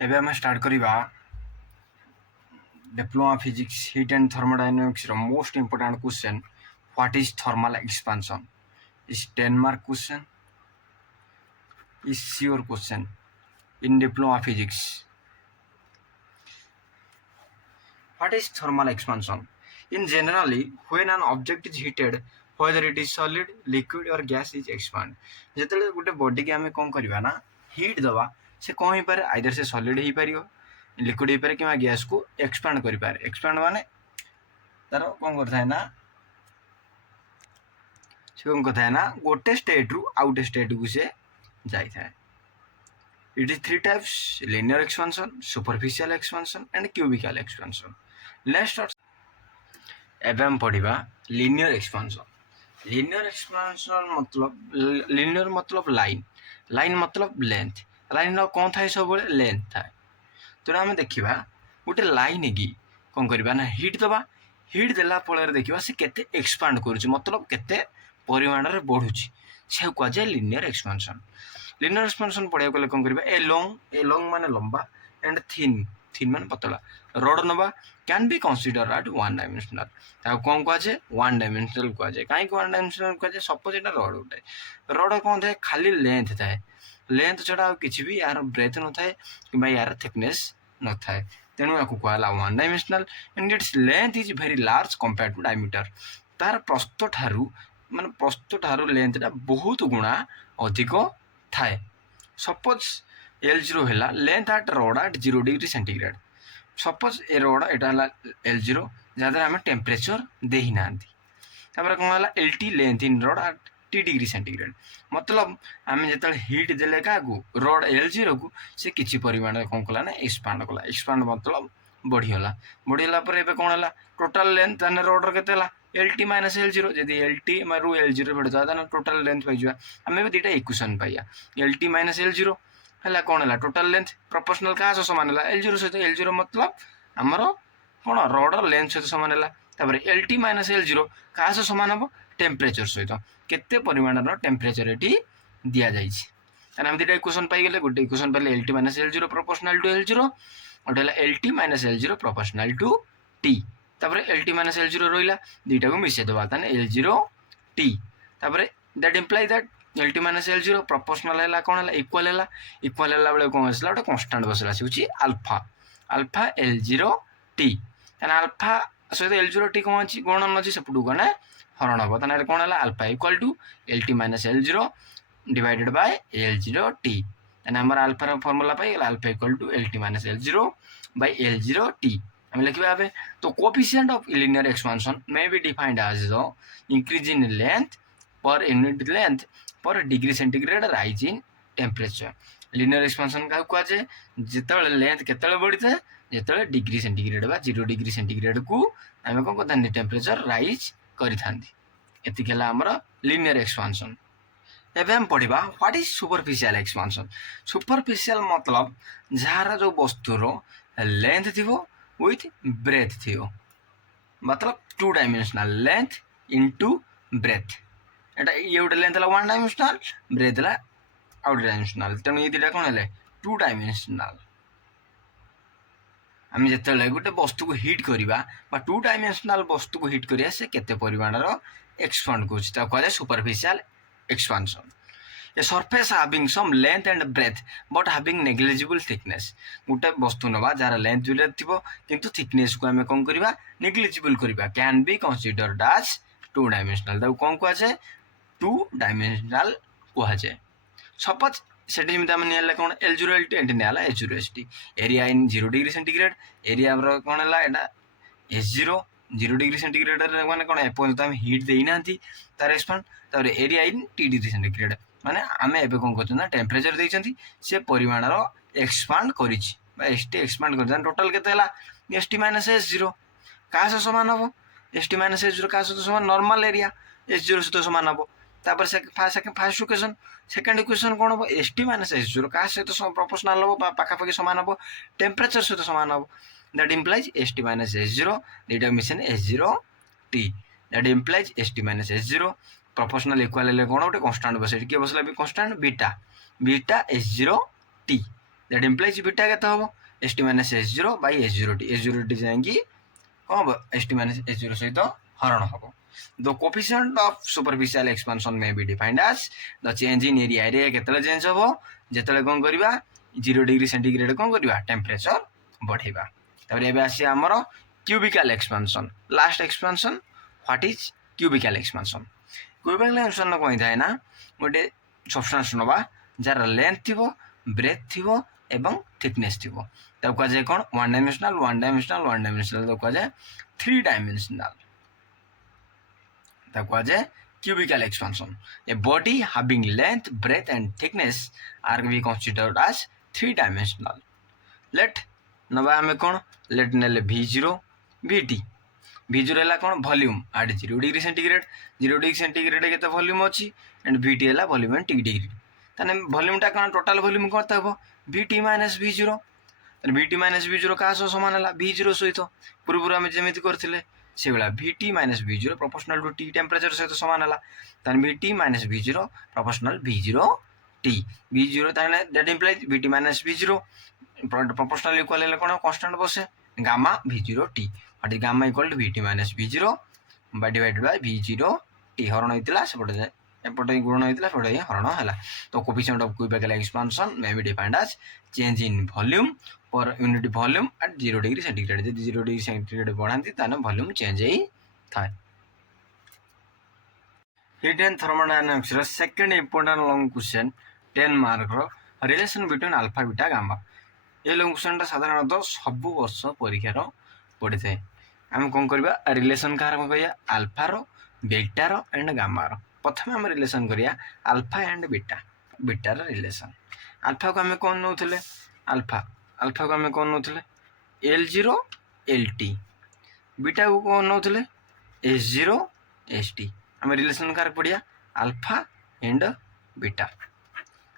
एबे हम स्टार्ट करिबा diploma physics heat and thermodynamics रो most important question what is thermal expansion is 10 mark question is sure question in diploma physics. What is thermal expansion? In generally, when an object is heated, whether it is solid, liquid or gas is expand. जेतले गोटे body के आमे कोन करबा ना heat दवा से कोन ही पारे either से solid ही पारियो liquid ही पारे किमा गैस को एक्सपांड करि पारे एक्सपांड माने तार कोन करथा है ना से कोन करथा है ना गोटे स्टेट रु आउट स्टेट को से जाई थाए. It is three types: linear expansion, superficial expansion, and cubical expansion. Let's start. अब हम पढ़िबा linear expansion. Linear expansion मतलब लाइन, लाइन मतलब लेंथ. लाइन रो कोन थाए सब बळे लेंथ थाए. तो हम देखिबा गोटे लाइन की कोन करबा ना हीट दबा हीट देला फଳରେ देखिबा से केते एक्सपांड करूची मतलब केते परिमाण रे बढ़ुची से को जाय linear expansion. लिनियर एक्सपेंशन पढ़िया गले कौन करिबा ए लॉन्ग माने लंबा एंड थिन माने पतला रड नबा can be consider at one dimensional ता कोन को जे वन डायमेंशनल को जे काई वन डायमेंशनल को जे सपोज एटा रड उठे रड कोन थाए खाली लेंथ थाए लेंथ छडा किछि भी यार ब्रेथ न थाए कि यार थिकनेस न थाए तेनु याकु कहला one dimensional and its length is very large compared to diameter तार प्रस्थ ठारू लेंथ बहुत गुणा अधिक थाए. सपोज L0 है length at rod at 0 degree centigrade suppose a rod एटा L0 जहाँ आम टेम्परेचर दे ही ना कौन है LT length in rod at T degree centigrade मतलब आम जो हीट देले क्या रड L0 को से किसी परिमाण कौन कला ना एक्सपांड कला एक्सपांड मतलब बढ़ीगला कौन है टोटाल लेंथ रडर के LT माइनस L0 जदि LT रु L0 बढ़ टोटाल लेंथ पाइजा आम भी दुटा इक्वेशन पाइया LT माइनस L0 है कौन है टोटाल लेंथ प्रोपोर्शनल क्या सामान है L0 सहित L0 मतलब आमर कौन रडर लेंथ सहित सामान है LT माइनस L0 क्या सामान हम टेम्परेचर सहित केते परिमाण टेम्परेचर ये दि जाए आम दुटा इक्वेशन पाइले गोटे इक्वेशन पाइले LT minus L0 proportional to L0 गोटे LT minus L0 proportional to T तापर LT माइनस L0 रहा दुईटा को मिसे दबा L0 T तापर that imply that LT minus L0 proportional है कौन है इक्वल है बेले कौन आसला गोटे कन्स्टांट बसला से alpha alpha L0 T alpha सहित L0 T कौन अच्छी गुणन अच्छी सेपटू गने हरण हम ताना कौन है alpha equal to LT minus L0 divided by L0 T आमर अल्फार फॉर्मूला पाई alpha equal to LT minus L0 by L0 T लिखा है तो coefficient of linear expansion may be defined as the increase in length per unit length per degree centigrade rise in temperature linear expansion क्या कहुए जो length के बढ़ी था जो डिग्री सेंटीग्रेड बा 0 डिग्री सेंटीग्रेड को आम कौन करते टेम्परेचर राइज करें आमर लिनियर एक्सपेंशन. एबे हम पढ़िबा what is superficial expansion. Superficial मतलब जहार जो वस्तुर लेंथ थी with breadth थियो मतलब 2 डायमेंशनल लेंथ इनटू ब्रेथ एटा ये गोटे लेंथ है 1 डायमेंशनल ब्रेथ है आउट डायमेंशनल तेणु ये दुटा कौन है 2 डायमेंशनल आम जो गोटे वस्तु को हिट करवा 2 डायमेंशनल वस्तु को हिट करिया से केते परिमाण एक्सपांड कर superficial expansion. A surface having some length and breadth but having negligible thickness गोटे वस्तु नवा जार लेंथ जो थी किंतु थिकनेस को आम कौन करवा नेग्लिजिबल करवा can be considered as 2 dimensional कौन कहुए 2 डायमेंशनल कहुए. सपोज से कौन L0 LT एंटी निला H0 ST area in 0 degree centigrade area कौन है S0 0 डिग्री सेंटीग्रेड मैंने कौन एपर्यंत आम हिट देना तार expand area in T degree centigrade माने आमे एबे कोन करछन ना टेम्परेचर देइछंती से परिमाण रो एक्सपांड करिछि बा ST एक्सपांड कर टोटल केते हला ST माइनस S0 का से समान हबो ST माइनस S0 का से समान नॉर्मल एरिया S0 से तो समान हबो तापर से फर्स्ट इक्वेशन सेकंड इक्वेशन कोन हबो ST माइनस S0 का से तो प्रोपोर्शनल हबो पाखा पाखी समान हबो टेम्परेचर से तो समान हबो that implies ST minus S0 दुटा mission S0 T that implies ST minus S0 proportional equal कौन गोटे कन्स्टांट बस किए बसला भी constant beta beta S0 T that implies beta केते हबो st minus s0 bye s0t s0t जाएंगी कौन हम st माइनस s0 सहित हरण हम the coefficient of superficial expansion may be defined as the change in area area केतले change हबो जेतले कोन करबा 0 डिग्री सेंटीग्रेड कोन करबा टेंपरेचर बढ़ेबा तबरे एबे आसी हमर cubical expansion last expansion what is cubical expansion cubical expansion कोइ थाए ना गोटे सब्सटेंस नबा जार लेंथ थिबो ब्रेथ थिबो एवं थिकनेस थिबो तब कह जाए कौन वन डायमेंशनल तो कह जाए थ्री डायमेंशनल तब कह जाए cubical expansion a body having length breadth and thickness are be considered as three dimensional let नबा हमें कौन let नेले v0 vt v0 है कौन volume at 0 degree centigrade 0 degree centigrade के वॉल्यूम अच्छी एंड vt है वॉल्यूम एट डिग्री ताने वॉल्यूम टा कौन टोटल वॉल्यूम करता है vt minus v0 vt minus v0 क्या समान है v0 सहित पूर्व आम जमी करते से भाया vt minus v0 proportional to t temperature सहित सामान है vt minus v0 proportional v0 t v0 that implies vt minus v0 proportional equal है कौन कांस्टेंट बसे gamma v0 t what is gamma equal to vt minus v0 by divided by v0 t हरण होइतिला सेपटे एपटे गुणन होइतिला सेपटे हरण हैला तो coefficient of cubical expansion may be defined as change in volume per unit volume at 0 degree centigrade जब 0 degree centigrade बढ़ाती ताने वॉल्यूम चेंज ही थाए हीट एंड थर्मोडायनामिक्स रो second important long question 10 mark रो relation between alpha beta gamma a long question साधारणतः सब वर्ष परीक्षा रो पड़ी थाए आम कौन करबा रिलेशन कार कहिया अल्फा रो बीटा रो एंड गामा रो प्रथम हम रिलेशन करिया अल्फा एंड बीटा रो रिलेशन अल्फा को हमें कौन नौथले अल्फा को हमें कौन नौथले L0 LT बीटा को कौन नौथले S0 ST हम रिलेशन कार पढ़िया अल्फा एंड बीटा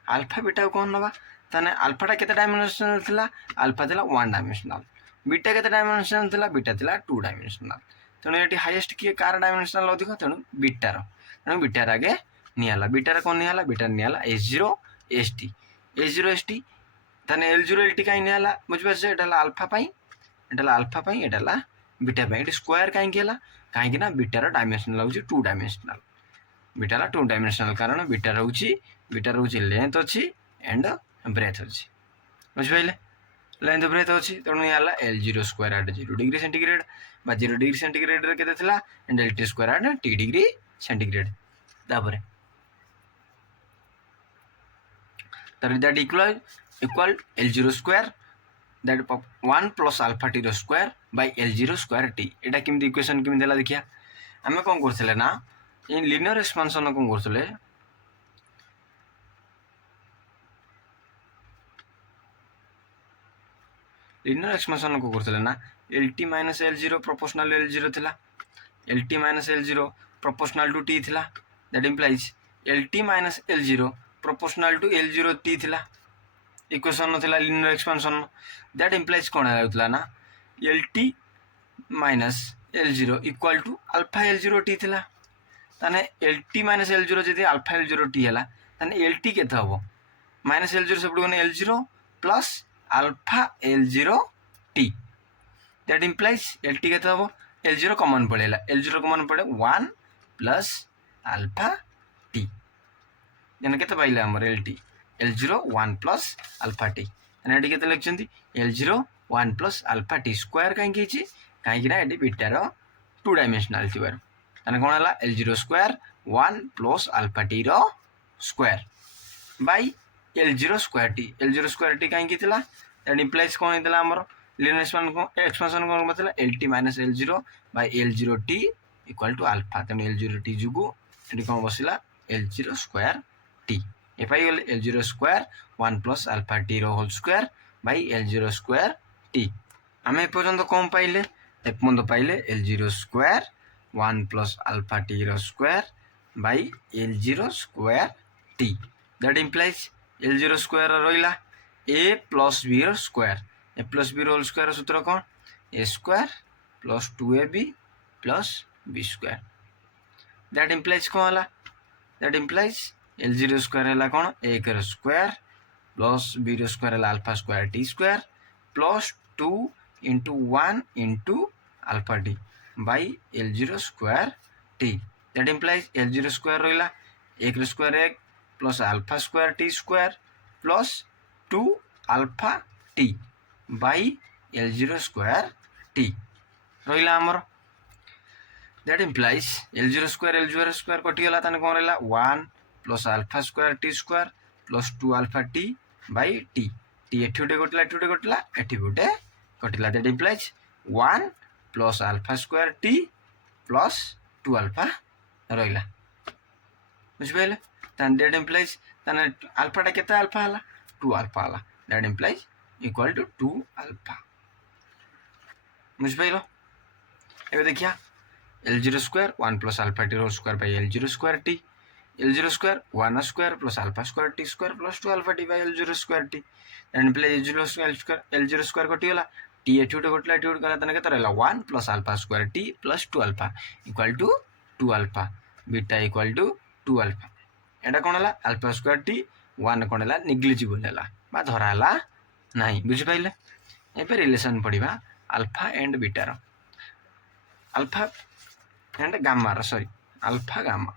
को कौन नबा ताने अल्फाटा केते डायमेंशनल थिला अल्फा थिला 1 डायमेंशनल बीटा केते डायमेंशनल थिला बीटा थिला 2 डायमेंशनल तेणु ये हाईएस्ट किए कार डायमेंशनल अधिक तेणु बीटार आगे नियाला बीटार कौन नियाला बीटार नियाला S0 ST ताने L0 LT कहीं नियाला बुझिपाछे एटा अल्फा पाई एटा बीटा पाई एटा स्क्वायर कहीं केला कहीं कि ना बीटार डायमेंशनल होची 2 डायमेंशनल बीटार 2 डायमेंशनल कारण बीटार होची लेंथ अछि एंड ब्रेथ अछि बुझिपाइले लेंथ ब्रेथ अछि तेणु नियाला L0 square at 0 degree centigrade बा 0 डिग्री सेंटीग्रेड रे केते थिला and LT square at t degree centigrade तापरे that equal L0 square that 1 plus alpha t रो square by L0 square t एटा किमि इक्वेशन किमि देला देखिया हमें कोन करथले ना in linear expansion cone करथले linear expansion को करथले ना LT minus L0 proportional L0 थिला LT minus L0 proportional to t थिला that implies LT minus L0 proportional to L0 t थिला इक्वेशन नथिला लीनियर एक्सपेंशन दैट इंप्लाइज कोन आउतला ना LT minus L0 equal to alpha L0 t थिला ताने LT minus L0 जदि alpha L0 t हला ताने LT केते हबो माइनस L0 सेपड गने L0 plus alpha L0 t that implies LT केते हबो L0 कॉमन पड़ेला L0 कॉमन पड़े 1 प्लस अल्फा t जने केते पाइला हमर LT L0 1 plus alpha t एने एटी केते लिखछंती L0 1 plus alpha t square काहे किछि काहे कि ना एटी बीटा रो 2 डायमेंशनल थिबार तने कोन हला L0 square 1 plus alpha t रो square by L0 square t काहे किथिला दैट इंप्लाइज कोन हितला हमर लीनियर एक्सपेंशन कोन बतला LT minus L0 by L0 t equal to alpha तने L0 t जुगु एटी कोन बसिला L0 स्क्वायर t ए पाई गेल L0 square 1 plus alpha t रो whole square by L0 square t हमें पर्यंत कौन पाइले एपमंत पाइले L0 square 1 plus alpha t रो square by L0 square t that implies L0 square रहिला a प्लस b रो square a plus b row whole square सूत्र कोन a square plus 2ab plus b square that implies कोन हला that implies L0 square है कौन 1 रो square plus B square है alpha square T square plus 2 into 1 into alpha T by L zero square T that implies L zero square रहा एक square एक plus alpha square T square plus 2 alpha T by L zero square T रहा आमर that implies L zero square कटिगला ताने कौन रहा 1 plus alpha square T square plus 2 alpha T by T T एठी गोटे कटिला एठी गोटे कटिला एठी गोटे कटिला that implies 1 plus alpha square T plus 2 alpha रहा बुझिपारे दैट इम्प्लाइज ताने अल्फाटा केते अल्फा हला 2 अल्फा हला that implies equal to 2 alpha बुझिपाइल एबे देखिया L zero square 1 plus alpha T whole square by L zero square T L zero square 1 square plus alpha square T square plus 2 alpha T by L zero square T and प्ले L zero square कटिगला T एठी गोटे कटिला एठी गोटे गला ताने केते रहला 1 plus alpha square T plus 2 alpha equal to 2 alpha beta equal to 2 alpha एटा कोन हला अल्फा स्क्वायर टी 1 कोन हला नेग्लिजिबल हला बा धरा हला नाही बुझि पाइले एबे रिलेशन पढिबा अल्फा एंड बीटा रो alpha and gamma sorry alpha gamma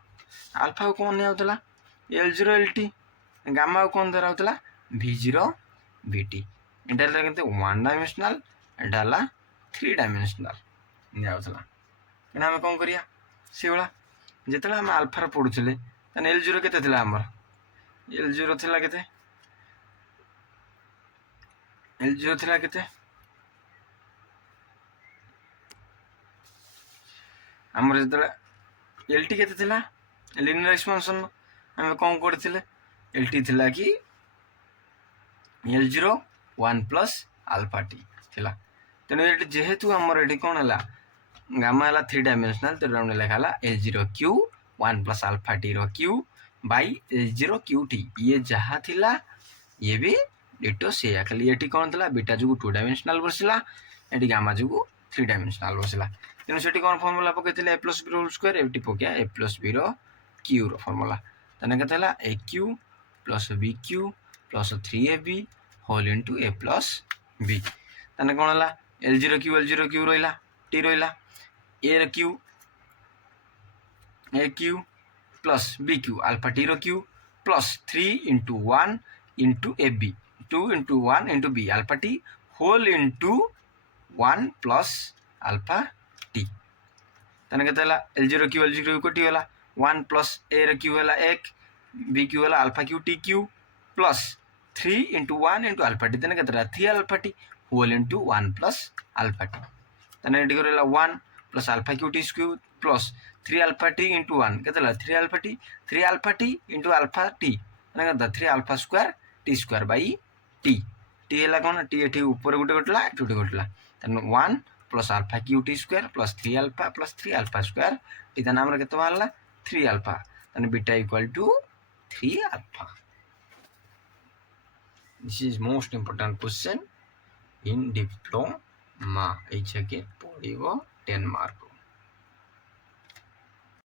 alpha को कौन निया L zero L T gamma को कौन धरा होता भी जीरो भी टी एटा कहते 1 डायमेंशनल एटा 3 डायमेंशनल निया होता आम कौन करिया से भाया जिते आम अल्फार पढ़ुले एल जीरो केते थिला हमर एल जीरो थिला केते एल जीरो थिला केते आमर जिते एल टी केते थिला लिनियर एक्सपेंशन आम कौन करथिले एल टी थिला कि L zero 1 plus alpha T थिला तेणु ये जेहेतु आमर ये कौन है गामा है 3 डायमेंशनल तेणु लिखा L zero cube 1 plus alpha T रो cube by L zero cube T ये जहाँ थिला ये भी डिटो से खाली ये कौन था बीटा जो 2 डायमेंशनल बसला ये गामा जो 3 डायमेंशनल बसला तेणु से कौन फर्मुला पकई A plus B whole square एटी पकया ए प्लस बी क्यू रो फर्मुला तेना के A cube plus B cube plus 3ab whole into A plus B तेना कौन है एल जीरो क्यू रहा टी रहा A cube plus B cube alpha T रो cube plus 3 into 1 into A B 2 into 1 into B alpha T whole into 1 plus alpha T तेना के L zero cube कटिगला 1 plus A रो cube है 1 B cube है alpha cube T cube plus 3 into 1 into alpha T तेना के 3 alpha T whole into 1 plus alpha T तेना ये रहा 1 प्लस अल्फा क्यू टी स्क्यू प्लस 3 अल्फा टी इंटू 1 के 3 alpha T into alpha T तेना 3 alpha square T square by T T है कौन टी ये ऊपर गोटे घटला एटी गोटे घटला तेना 1 plus alpha cube T square plus 3 alpha square T तेना आमर केते बाहरला 3 अल्फा तेना beta equal to 3 alpha this is most important question in diploma ये पड़ो 10 मार्क